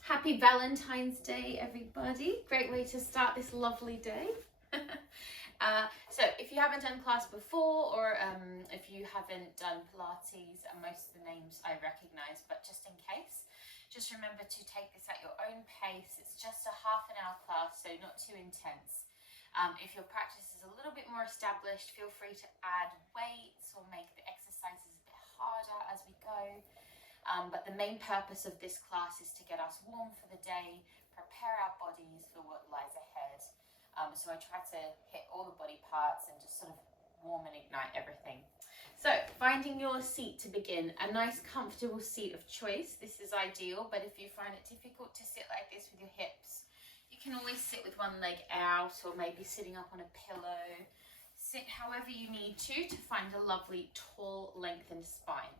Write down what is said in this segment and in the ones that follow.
Happy Valentine's Day, everybody. Great way to start this lovely day. So if you haven't done class before, or if you haven't done Pilates, and most of the names I recognize, but just in case, just remember to take this at your own pace. It's just a half an hour class, so not too intense. If your practice is a little bit more established, feel free to add weights or make the exercises a bit harder as we go. But the main purpose of this class is to get us warm for the day, prepare our bodies for what lies ahead. So I try to hit all the body parts and just sort of warm and ignite everything. So finding your seat to begin, a nice comfortable seat of choice. This is ideal, but if you find it difficult to sit like this with your hips, you can always sit with one leg out or maybe sitting up on a pillow. Sit however you need to find a lovely, tall, lengthened spine.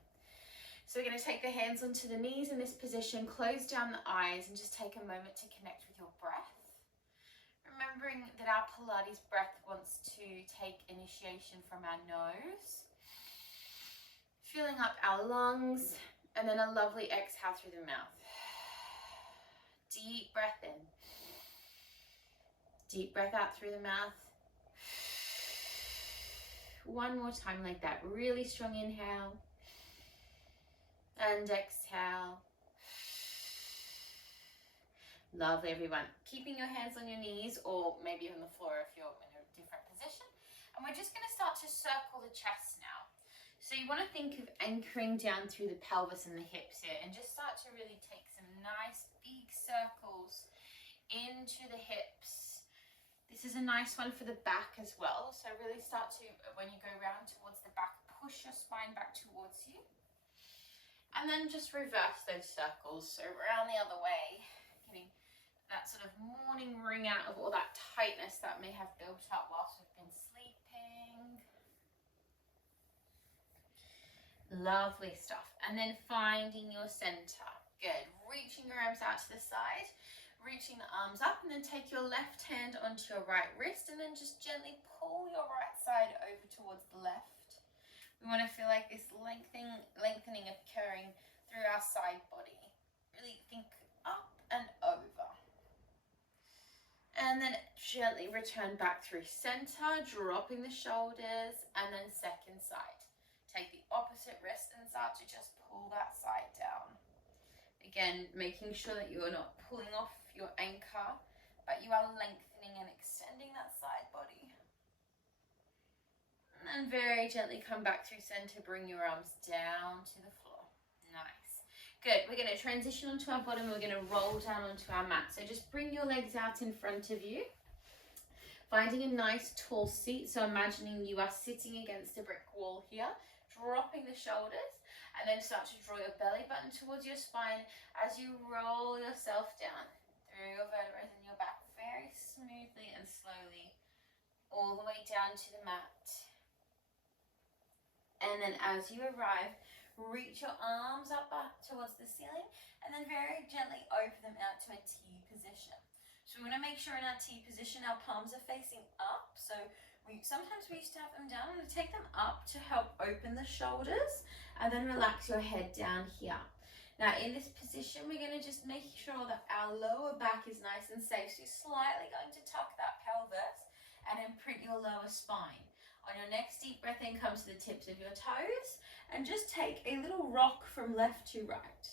So we're going to take the hands onto the knees in this position, close down the eyes and just take a moment to connect with your breath. Remembering that our Pilates breath wants to take initiation from our nose, filling up our lungs, and then a lovely exhale through the mouth. Deep breath in. Deep breath out through the mouth. One more time like that. Really strong inhale. And exhale. Lovely, everyone. Keeping your hands on your knees or maybe on the floor if you're in a different position. And we're just going to start to circle the chest now. So you want to think of anchoring down through the pelvis and the hips here and just start to really take some nice big circles into the hips. This is a nice one for the back as well. So really start to, when you go round towards the back, push your spine back towards you. And then just reverse those circles, so around the other way, getting that sort of morning wring out of all that tightness that may have built up whilst we've been sleeping. Lovely stuff. And then finding your center. Good. Reaching your arms out to the side, reaching the arms up, and then take your left hand onto your right wrist and then just gently pull your right side over towards the left. We want to feel like this lengthening occurring through our side body. Really think up and over. And then gently return back through center, dropping the shoulders, and then second side. Take the opposite wrist and start to just pull that side down. Again, making sure that you are not pulling off your anchor, but you are lengthening and extending that side body. And very gently come back through center, bring your arms down to the floor. Nice. Good. We're going to transition onto our bottom. We're going to roll down onto our mat. So just bring your legs out in front of you. Finding a nice tall seat. So imagining you are sitting against a brick wall here, dropping the shoulders, and then start to draw your belly button towards your spine as you roll yourself down through your vertebrae and your back very smoothly and slowly, all the way down to the mat. And then as you arrive, reach your arms up towards the ceiling and then very gently open them out to a T position. So we want to make sure in our T position our palms are facing up. So sometimes we used to have them down. I'm going to take them up to help open the shoulders and then relax your head down here. Now in this position, we're going to just make sure that our lower back is nice and safe. So you're slightly going to tuck that pelvis and imprint your lower spine. On your next deep breath in, come to the tips of your toes and just take a little rock from left to right.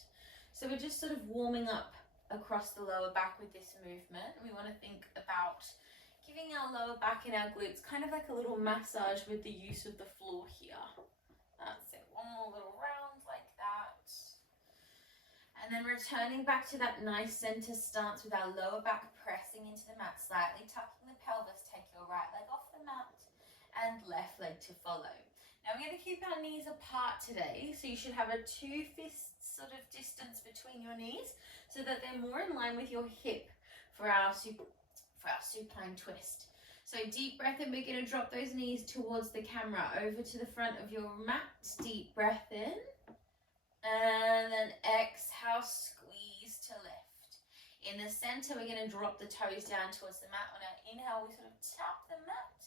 So we're just sort of warming up across the lower back with this movement. We want to think about giving our lower back and our glutes kind of like a little massage with the use of the floor here. That's it. One more little round like that. And then returning back to that nice center stance with our lower back pressing into the mat, slightly tucking the pelvis. Take your right leg off the mat and left leg to follow. Now we're going to keep our knees apart today, so you should have a 2 fist sort of distance between your knees so that they're more in line with your hip for our supine twist. So deep breath in, we're going to drop those knees towards the camera over to the front of your mat. Deep breath in and then exhale, squeeze to lift. In the center, we're going to drop the toes down towards the mat. On our inhale, we sort of tap the mat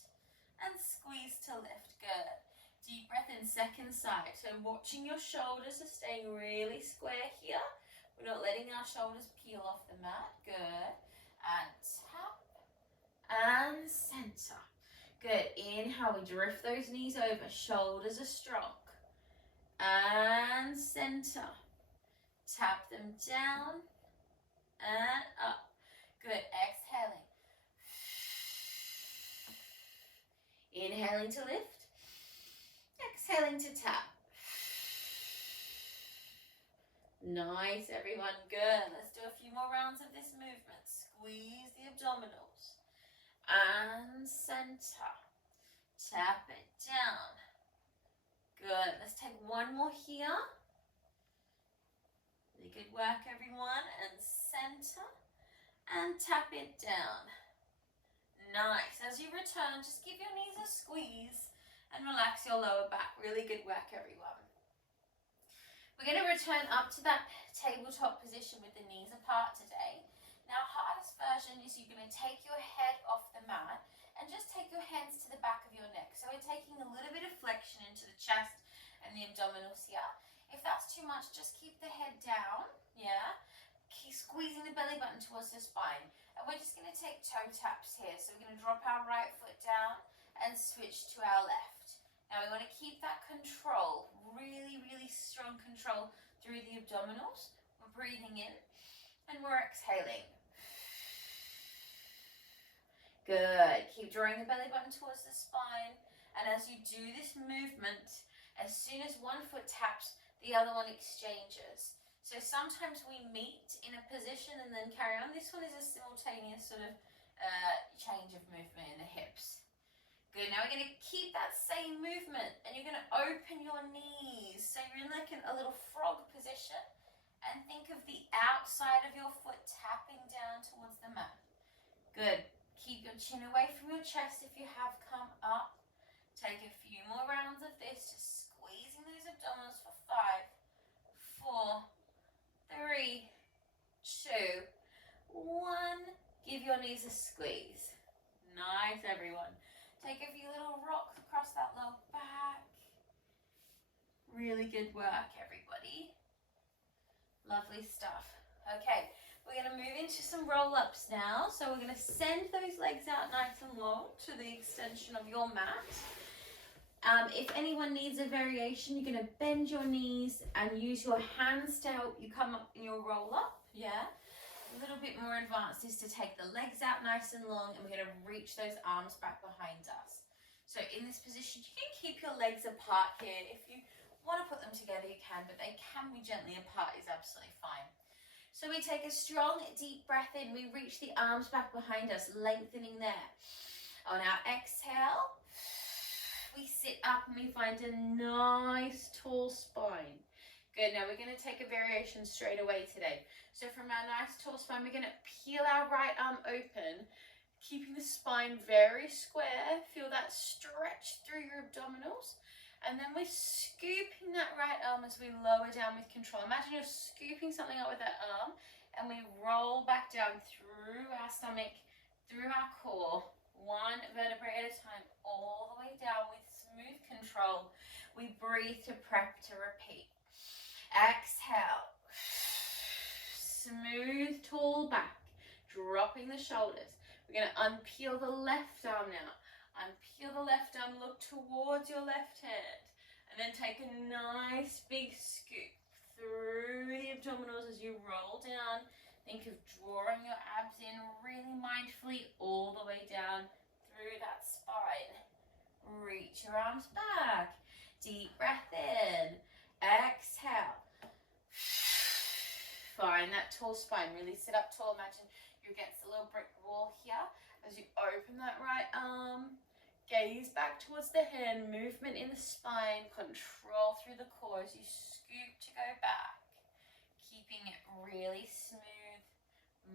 and squeeze to lift. Good. Deep breath in, second side. So watching your shoulders are staying really square here. We're not letting our shoulders peel off the mat. Good. And tap and center. Good. Inhale, we drift those knees over. Shoulders are strong. And center. Tap them down and up. Good. Exhaling. Inhaling to lift. Exhaling to tap. Nice, everyone. Good. Let's do a few more rounds of this movement. Squeeze the abdominals. And center. Tap it down. Good. Let's take one more here. Really good work, everyone. And center. And tap it down. Nice. As you return, just give your knees a squeeze and relax your lower back. Really good work, everyone. We're going to return up to that tabletop position with the knees apart today. Now, hardest version is you're going to take your head off the mat and just take your hands to the back of your neck. So we're taking a little bit of flexion into the chest and the abdominals here. If that's too much, just keep the head down, yeah? Keep squeezing the belly button towards the spine. And we're just going to take toe taps here. So we're going to drop our right foot down and switch to our left. Now we want to keep that control, really, really strong control through the abdominals. We're breathing in and we're exhaling. Good. Keep drawing the belly button towards the spine. And as you do this movement, as soon as one foot taps, the other one exchanges. So sometimes we meet in a position and then carry on. This one is a simultaneous sort of change of movement in the hips. Good, now we're going to keep that same movement and you're going to open your knees. So you're in like a little frog position and think of the outside of your foot tapping down towards the mat. Good, keep your chin away from your chest if you have come up. Take a few more rounds of this, just squeezing those abdominals for 5, 4, 3, 2, 1. Give your knees a squeeze. Nice, everyone. Take a few little rocks across that low back. Really good work, everybody. Lovely stuff. Okay, we're going to move into some roll-ups now. So we're going to send those legs out nice and long to the extension of your mat. If anyone needs a variation, you're going to bend your knees and use your hands to help you come up in your roll-up. Yeah. A little bit more advanced is to take the legs out nice and long, and we're going to reach those arms back behind us. So in this position, you can keep your legs apart here. If you want to put them together, you can, but they can be gently apart is absolutely fine. So we take a strong, deep breath in. We reach the arms back behind us, lengthening there. On our exhale, we sit up and we find a nice, tall spine. Good, now we're going to take a variation straight away today. So from our nice tall spine, we're going to peel our right arm open, keeping the spine very square. Feel that stretch through your abdominals. And then we're scooping that right arm as we lower down with control. Imagine you're scooping something up with that arm, and we roll back down through our stomach, through our core, one vertebrae at a time, all the way down with smooth control. We breathe to prep to repeat. Exhale, smooth, tall back, dropping the shoulders. We're going to unpeel the left arm now. Unpeel the left arm, look towards your left hand, and then take a nice big scoop through the abdominals as you roll down. Think of drawing your abs in really mindfully all the way down through that spine. Reach your arms back. Deep breath in. Exhale. Find that tall spine. Really sit up tall. Imagine you're against a little brick wall here. As you open that right arm, gaze back towards the hand, movement in the spine, control through the core as you scoop to go back. Keeping it really smooth,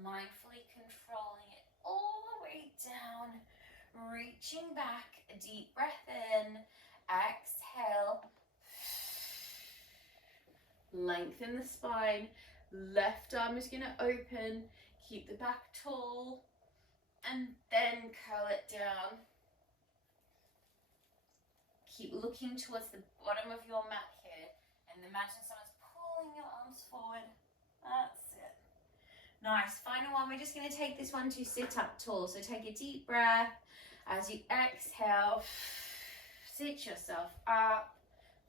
mindfully controlling it all the way down, reaching back, a deep breath in, exhale. Lengthen the spine, left arm is going to open, keep the back tall, and then curl it down. Keep looking towards the bottom of your mat here, and imagine someone's pulling your arms forward That's it. Nice. Final one. We're just going to take this one to sit up tall. So take a deep breath. As you exhale, sit yourself up.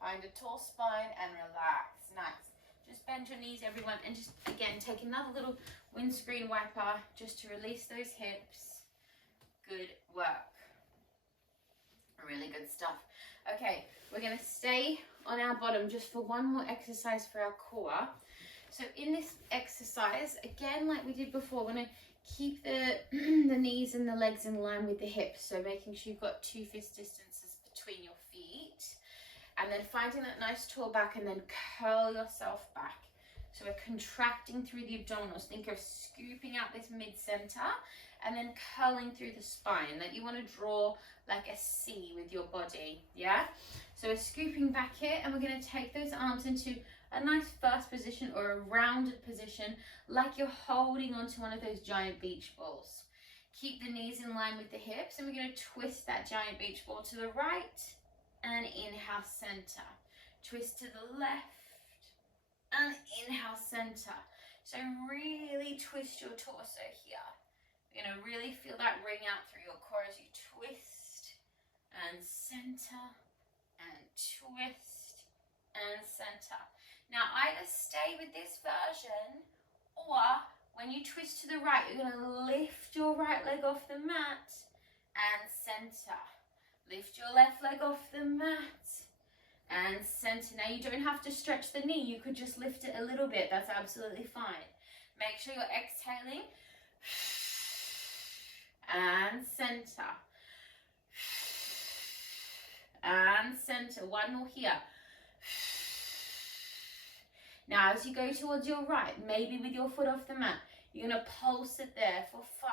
Find a tall spine and relax. Nice. Just bend your knees, everyone. And just, again, take another little windscreen wiper just to release those hips. Good work. Really good stuff. Okay, we're going to stay on our bottom just for one more exercise for our core. So in this exercise, again, like we did before, we're going to keep the knees and the legs in line with the hips. So making sure you've got 2 fist distances between your feet. And then finding that nice tall back and then curl yourself back. So we're contracting through the abdominals. Think of scooping out this mid-center and then curling through the spine. Like you want to draw like a C with your body, yeah? So we're scooping back here and we're going to take those arms into a nice first position or a rounded position like you're holding onto one of those giant beach balls. Keep the knees in line with the hips and we're going to twist that giant beach ball to the right and inhale center. Twist to the left and inhale center. So really twist your torso here. You're going to really feel that ring out through your core as you twist and center and twist and center. Now either stay with this version or when you twist to the right, you're going to lift your right leg off the mat and center. Lift your left leg off the mat and center. Now you don't have to stretch the knee. You could just lift it a little bit. That's absolutely fine. Make sure you're exhaling and center. And center. One more here. Now as you go towards your right, maybe with your foot off the mat, you're going to pulse it there for 5,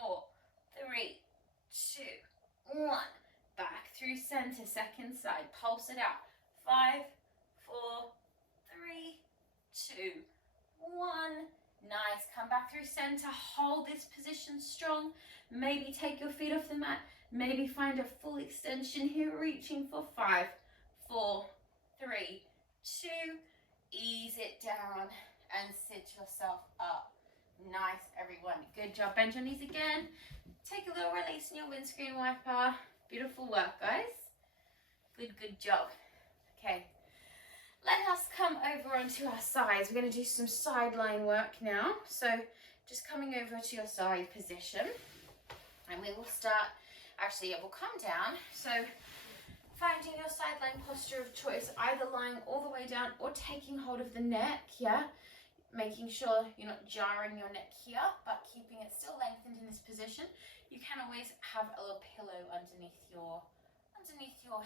4, 3, 2, 1. Back through center, second side. Pulse it out. 5, 4, 3, 2, 1. Nice. Come back through center. Hold this position strong. Maybe take your feet off the mat. Maybe find a full extension here, reaching for 5, 4, 3, 2. Ease it down and sit yourself up. Nice, everyone. Good job. Bend your knees again. Take a little release in your windscreen wiper. Beautiful work, guys. Good job. Okay. Let us come over onto our sides. We're going to do some sideline work now. So just coming over to your side position. And we will start, actually, it will come down. So finding your sideline posture of choice, either lying all the way down or taking hold of the neck, yeah? Making sure you're not jarring your neck here, but keeping it still lengthened in this position. You can always have a little pillow underneath your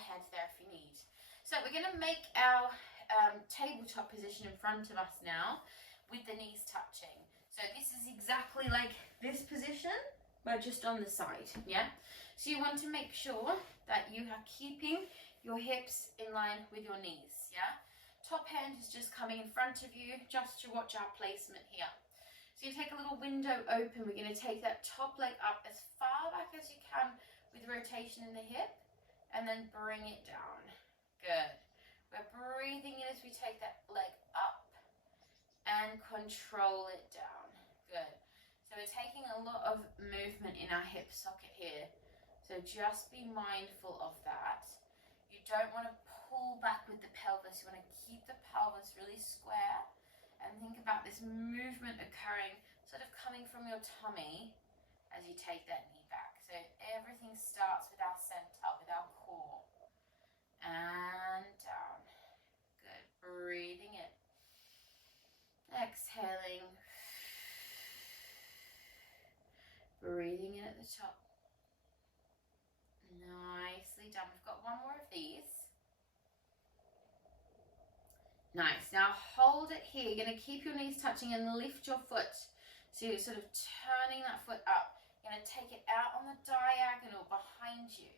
head there if you need. So we're going to make our tabletop position in front of us now with the knees touching. So this is exactly like this position, but just on the side, yeah? So you want to make sure that you are keeping your hips in line with your knees, yeah? Top hand is just coming in front of you, just to watch our placement here. So you take a little window open. We're going to take that top leg up as far back as you can with rotation in the hip, and then bring it down. Good. We're breathing in as we take that leg up and control it down. Good. So we're taking a lot of movement in our hip socket here. So just be mindful of that. You don't want to pull back with the pelvis. You want to keep the pelvis really square and think about this movement occurring, sort of coming from your tummy as you take that knee back. So everything starts with our center, with our core. And down. Good. Breathing in. Exhaling. Breathing in at the top. Nicely done. We've got one more of these. Nice. Now hold it here. You're going to keep your knees touching and lift your foot. So you're sort of turning that foot up. You're going to take it out on the diagonal behind you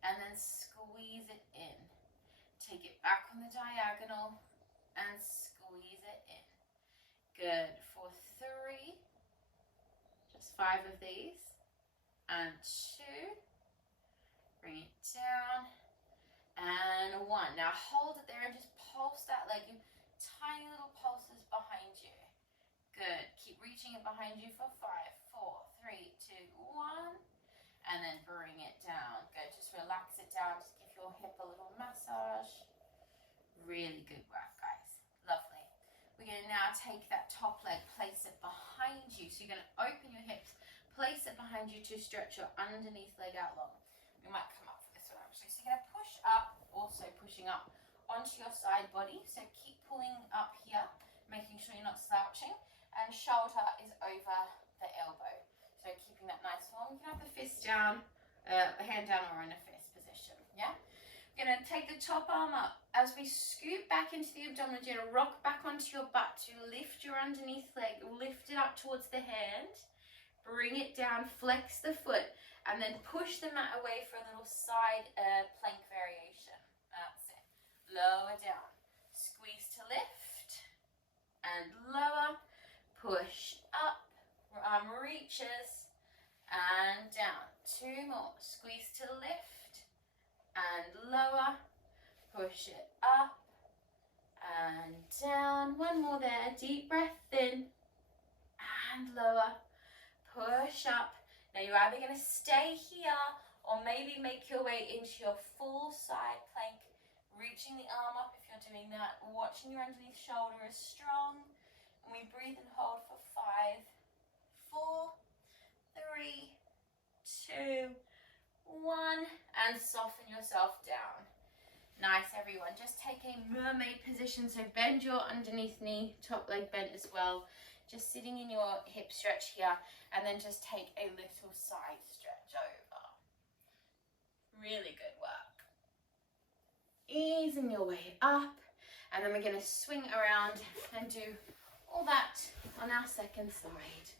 and then squeeze it in. Take it back on the diagonal and squeeze it in. Good. For 3. Just 5 of these. And 2. Bring it down. And 1. Now hold it there and just pulse that leg. Tiny little pulses behind you. Good. Keep reaching it behind you for 5, 4, 3, 2, 1. And then bring it down. Good. Just relax it down. Just give your hip a little massage. Really good work, guys. Lovely. We're going to now take that top leg, place it behind you. So you're going to open your hips, place it behind you to stretch your underneath leg out long. We might come up for this one actually. So you're going to push up, also pushing up onto your side body. So keep pulling up here, making sure you're not slouching. And shoulder is over the elbow. So keeping that nice form. You can have the fist down, hand down, or in a fist position. Yeah? We're going to take the top arm up. As we scoot back into the abdomen, you're going to rock back onto your butt to lift your underneath leg. Lift it up towards the hand. Bring it down, flex the foot, and then push the mat away for a little side plank variation. That's it. Lower down. Squeeze to lift. And lower. Push up. Arm reaches. And down. 2 more. Squeeze to lift. And lower. Push it up. And down. 1 more there. Deep breath in. And lower. Push up. Now you're either going to stay here or maybe make your way into your full side plank. Reaching the arm up if you're doing that. Watching your underneath shoulder is strong. And we breathe and hold for 5, 4, 3, 2, 1. And soften yourself down. Nice, everyone. Just take a mermaid position. So bend your underneath knee, top leg bent as well. Just sitting in your hip stretch here. And then just take a little side stretch over. Really good work. Easing your way up. And then we're going to swing around and do all that on our second side.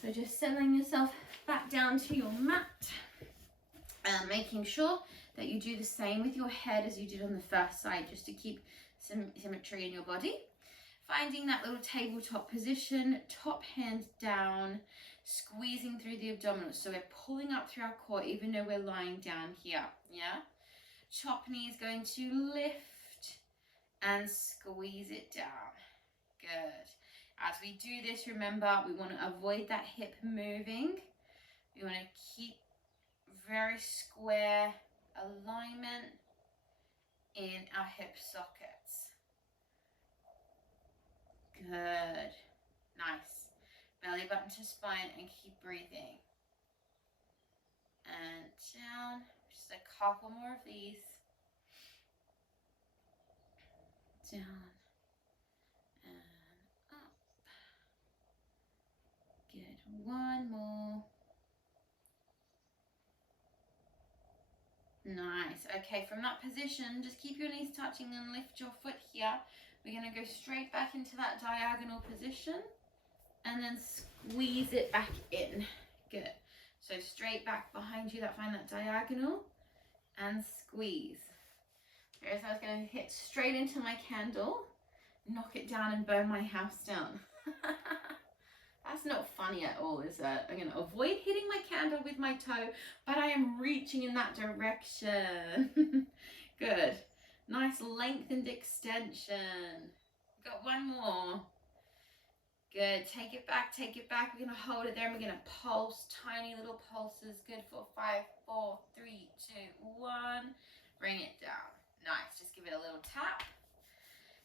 So just settling yourself back down to your mat. And making sure that you do the same with your head as you did on the first side, just to keep some symmetry in your body. Finding that little tabletop position, top hand down, squeezing through the abdominals. So we're pulling up through our core even though we're lying down here, yeah? Top knee is going to lift and squeeze it down. Good. As we do this, remember, we want to avoid that hip moving. We want to keep very square alignment in our hip sockets. Good. Nice. Belly button to spine and keep breathing. And down. Just a couple more of these. Down. And up. Good. 1 more. Nice. Okay, from that position, just keep your knees touching and lift your foot here. We're going to go straight back into that diagonal position and then squeeze it back in. Good. So straight back behind you, find that diagonal and squeeze. Whereas I was going to hit straight into my candle, knock it down and burn my house down. That's not funny at all, is it? I'm going to avoid hitting my candle with my toe, but I am reaching in that direction. Good. Nice lengthened extension. Got 1 more. Good. Take it back, take it back. We're going to hold it there and we're going to pulse, tiny little pulses. Good for 5, 4, 3, 2, 1. Bring it down. Nice. Just give it a little tap.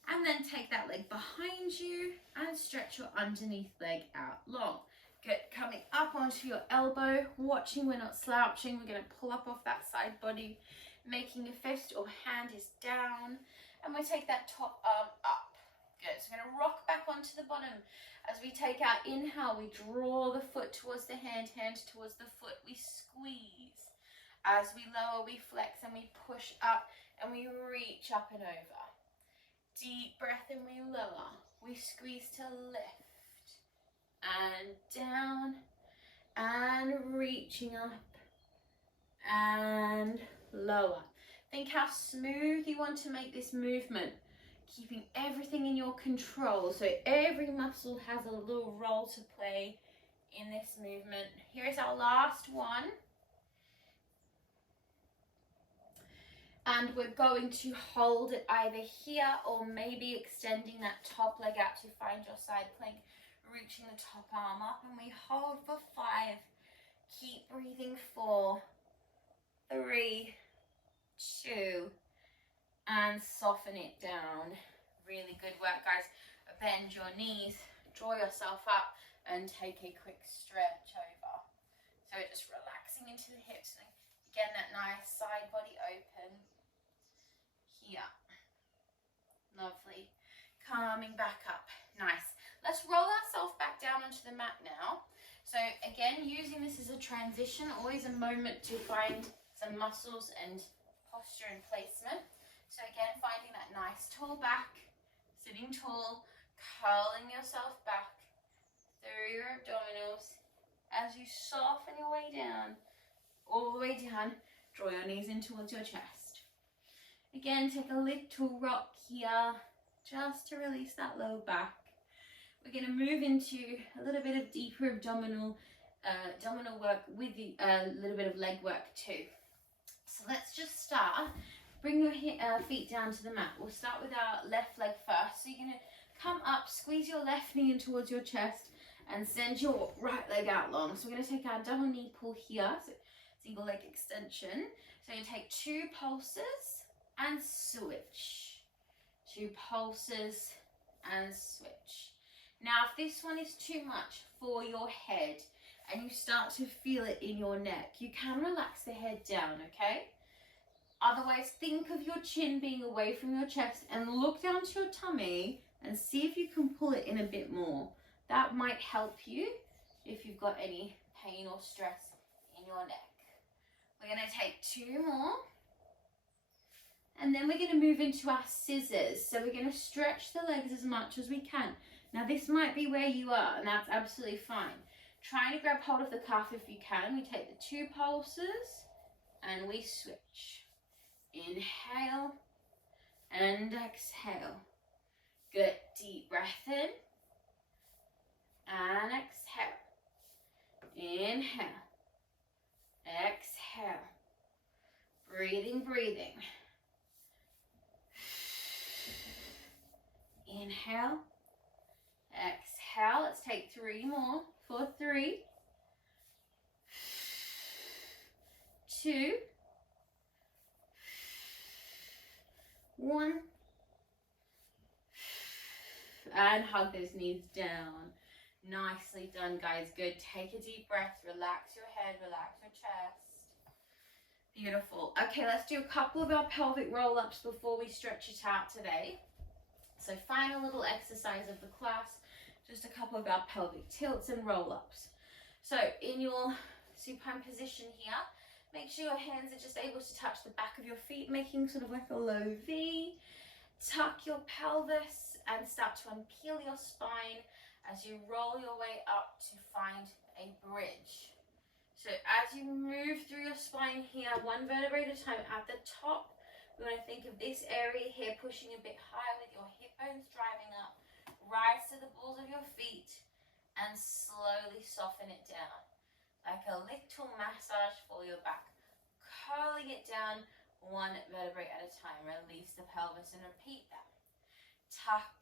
And then take that leg behind you and stretch your underneath leg out long. Good. Coming up onto your elbow, watching we're not slouching. We're going to pull up off that side body, making a fist or hand is down. And we take that top arm up. Good. So we're going to rock back onto the bottom. As we take our inhale, we draw the foot towards the hand, hand towards the foot. We squeeze. As we lower, we flex and we push up and we reach up and over. Deep breath and we lower. We squeeze to lift and down and reaching up and lower. Think how smooth you want to make this movement, keeping everything in your control. So every muscle has a little role to play in this movement. Here is our last one. And we're going to hold it either here or maybe extending that top leg out to find your side plank, reaching the top arm up, and we hold for 5. Keep breathing. 4, 3, 2, and soften it down. Really good work, guys. Bend your knees, draw yourself up, and take a quick stretch over. So we're just relaxing into the hips. Again, that nice side body open. Here. Lovely. Coming back up. Nice. Let's roll ourselves back down onto the mat now. So again, using this as a transition, always a moment to find some muscles and posture and placement. So again, finding that nice tall back, sitting tall, curling yourself back through your abdominals. As you soften your way down, all the way down, draw your knees in towards your chest. Again, take a little rock here, just to release that low back. We're going to move into a little bit of deeper abdominal work with a little bit of leg work too. So let's just start. Bring your feet down to the mat. We'll start with our left leg first. So you're going to come up, squeeze your left knee in towards your chest, and send your right leg out long. So we're going to take our double knee pull here, so single leg extension. So you're going to take 2 pulses and switch. 2 pulses and switch. Now, if this one is too much for your head and you start to feel it in your neck, you can relax the head down, okay? Otherwise, think of your chin being away from your chest and look down to your tummy and see if you can pull it in a bit more. That might help you if you've got any pain or stress in your neck. We're going to take 2 more. And then we're going to move into our scissors. So we're going to stretch the legs as much as we can. Now this might be where you are, and that's absolutely fine. Try to grab hold of the calf if you can. We take the 2 pulses and we switch. Inhale and exhale. Good. Deep breath in and exhale. Inhale. Exhale. Breathing, breathing. Inhale. Exhale. Let's take 3 more. For 3, 2, 1. And hug those knees down. Nicely done, guys. Good. Take a deep breath. Relax your head. Relax your chest. Beautiful. Okay, let's do a couple of our pelvic roll-ups before we stretch it out today. So final little exercise of the class. Just a couple of our pelvic tilts and roll-ups. So in your supine position here, make sure your hands are just able to touch the back of your feet, making sort of like a low V. Tuck your pelvis and start to unpeel your spine as you roll your way up to find a bridge. So as you move through your spine here, 1 vertebrae at a time at the top, we want to think of this area here pushing a bit higher with your hip bones driving up. Rise to the balls of your feet and slowly soften it down. Like a little massage for your back. Curling it down 1 vertebrae at a time. Release the pelvis and repeat that. Tuck,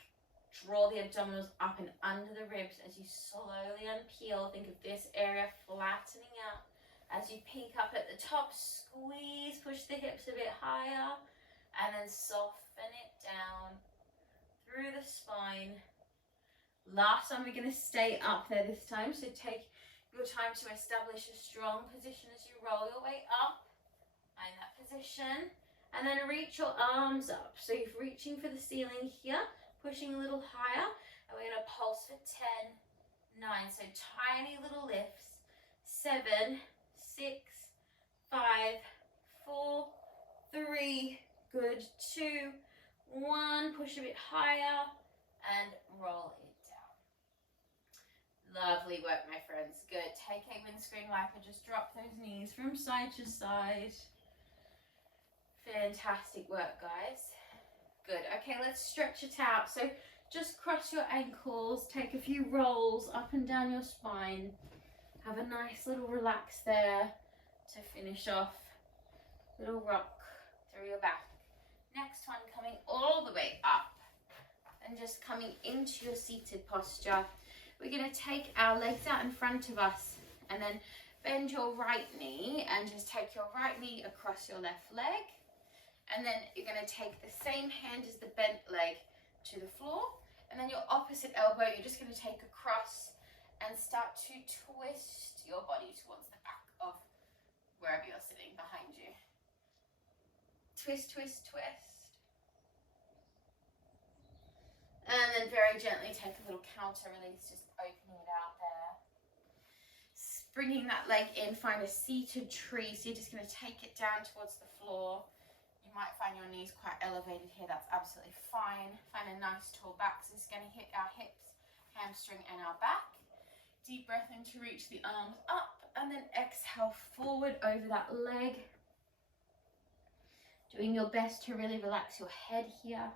draw the abdominals up and under the ribs as you slowly unpeel. Think of this area flattening out. As you peak up at the top, squeeze, push the hips a bit higher, and then soften it down through the spine. Last time, we're going to stay up there this time, so take your time to establish a strong position as you roll your way up. Find that position, and then reach your arms up. So you're reaching for the ceiling here, pushing a little higher, and we're going to pulse for 10, 9, so tiny little lifts. 7, 6, 5, 4, 3, good, 2, 1, push a bit higher, and roll it down. Lovely work, my friends. Good. Take a windscreen wiper, just drop those knees from side to side. Fantastic work, guys. Good. Okay, let's stretch it out. So just cross your ankles, take a few rolls up and down your spine. Have a nice little relax there to finish off. Little rock through your back. Next one, coming all the way up and just coming into your seated posture. We're going to take our legs out in front of us and then bend your right knee and just take your right knee across your left leg. And then you're going to take the same hand as the bent leg to the floor. And then your opposite elbow, you're just going to take across and start to twist your body towards the back of wherever you're sitting behind you. Twist, twist, twist. And then very gently take a little counter release, just opening it out there. Bringing that leg in, find a seated tree. So you're just going to take it down towards the floor. You might find your knees quite elevated here. That's absolutely fine. Find a nice tall back. So it's going to hit our hips, hamstring, and our back. Deep breath in to reach the arms up. And then exhale forward over that leg. Doing your best to really relax your head here.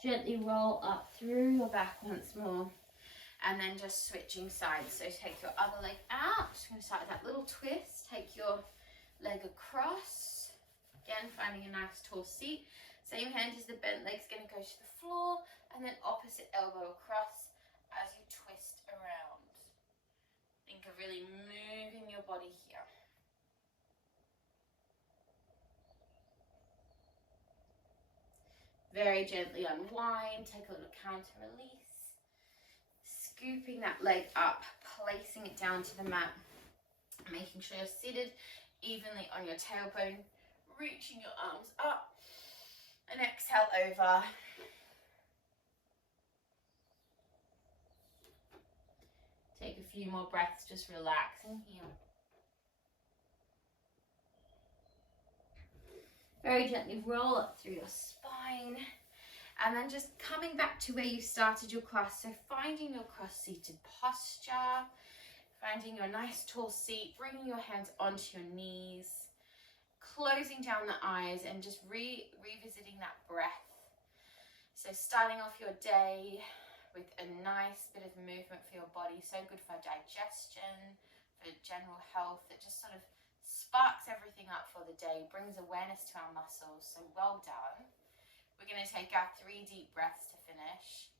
Gently roll up through your back once more. And then just switching sides. So take your other leg out. Just going to start with that little twist. Take your leg across. Again, finding a nice tall seat. Same hand as the bent leg's going to go to the floor. And then opposite elbow across as you twist around. Think of really moving your body here. Very gently unwind, take a little counter release. Scooping that leg up, placing it down to the mat. Making sure you're seated evenly on your tailbone. Reaching your arms up. And exhale over. Take a few more breaths, just relaxing here. Very gently roll up through your spine and then just coming back to where you started your class. So finding your cross-seated posture, finding your nice tall seat, bringing your hands onto your knees, closing down the eyes and just revisiting that breath. So starting off your day with a nice bit of movement for your body, so good for digestion, for general health. It just sort of sparks everything up for the day, brings awareness to our muscles, so well done. We're going to take our 3 deep breaths to finish.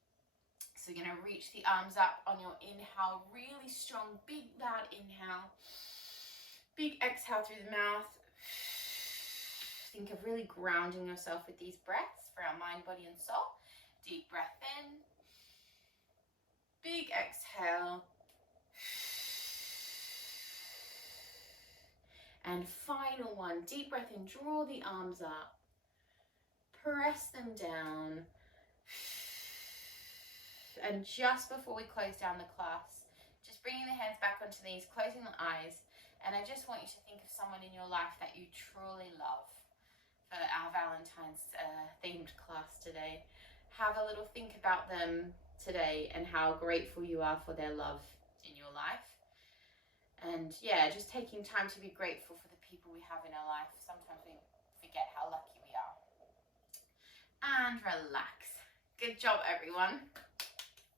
So we're going to reach the arms up on your inhale, really strong, big, loud inhale. Big exhale through the mouth. Think of really grounding yourself with these breaths for our mind, body, and soul. Deep breath in. Big exhale. And final one, deep breath in, draw the arms up, press them down. And just before we close down the class, just bringing the hands back onto the knees, closing the eyes. And I just want you to think of someone in your life that you truly love for our Valentine's themed class today. Have a little think about them today and how grateful you are for their love in your life. And yeah, just taking time to be grateful for the people we have in our life. Sometimes we forget how lucky we are. And relax. Good job, everyone.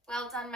Well done.